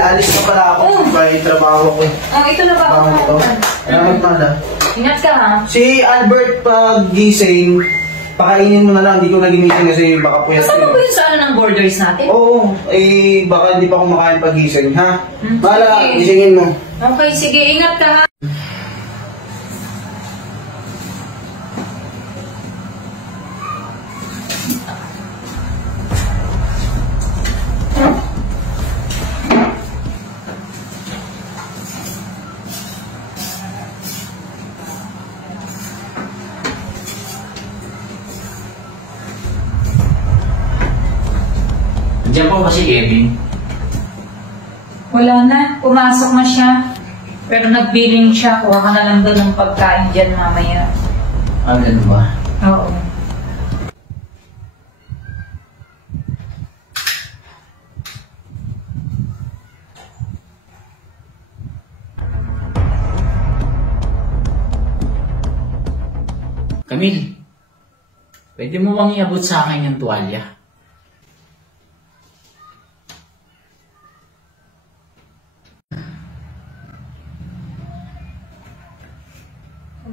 alis na pala ako. May trabaho ko. Ito na ba ako? Salamat, Mada. Ingat ka, ha? Si Albert, pag gising, pakainin mo na lang. Hindi ko naginising kasi baka puyat. Kasama ba yun sa ng borders natin? Oo. Baka hindi pa kumakain pag gising, ha? Bala, gisingin mo. Okay, sige. Ingat ka, ha? Diyan po ba si Kevin? Wala na. Pumasok na siya. Pero nag-billing siya. Kuha ka na lang doon ng pagkain dyan mamaya. Ganun ba? Oo. Camille, pwede mo bang iabot sa akin yung tuwalya?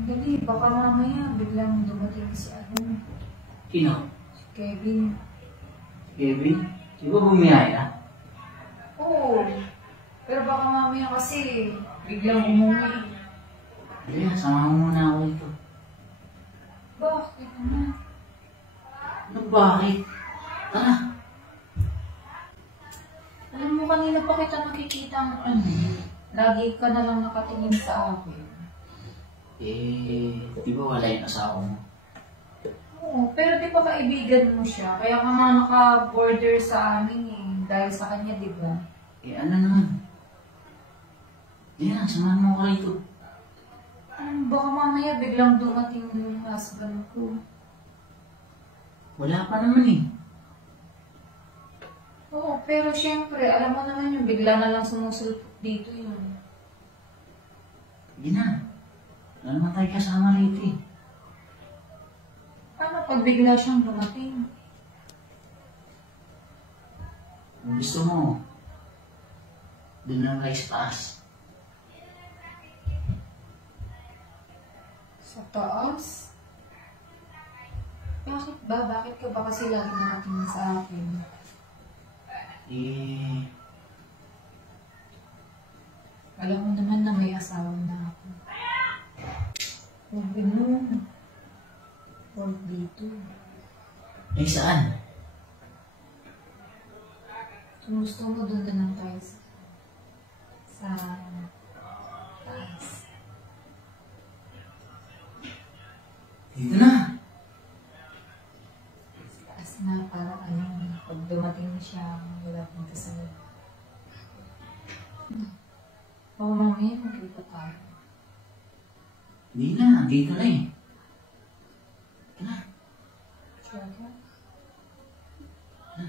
Hindi, baka mamaya biglang dumating si Sino? Si Kevin. Kevin? Di ba bumiyaya? Oo. Pero baka mamaya kasi biglang umuwi. Hindi, samahan mo muna ako ito. Bakit na? Ano bakit? Tara. Alam mo, kanina pa kita nakikita ang lagi ka na lang nakatingin sa akin. Di ba wala yung asawa mo? Oo, pero di pa kaibigan mo siya. Kaya ka nga naka-border sa amin eh. Dahil sa kanya, di ba? Ano naman? Di na, samahan mo ako rito. Baka mamaya biglang dumating yung husband ko. Wala pa naman eh. Oo, pero syempre, alam mo naman yung bigla na lang sumusulpot dito yun. Hindi na. Wala naman tayo kasama rito eh. Paano pag bigla siyang dumating? Kung gusto mo, doon lang kayo sa taas. Sa taas? Bakit ba? Bakit ka ba kasi lagi nakatingin sa akin? Alam mo naman na may asawa na ako. Huwag ganun. Huwag dito. Saan? Kung gusto mo, doon na lang tayo sa taas. Dito na. Taas na para pag dumating siya, wala punta sa loob. O mamaya, magkita tayo. Hindi na, dito na eh. Dito na. Sure ka? Na.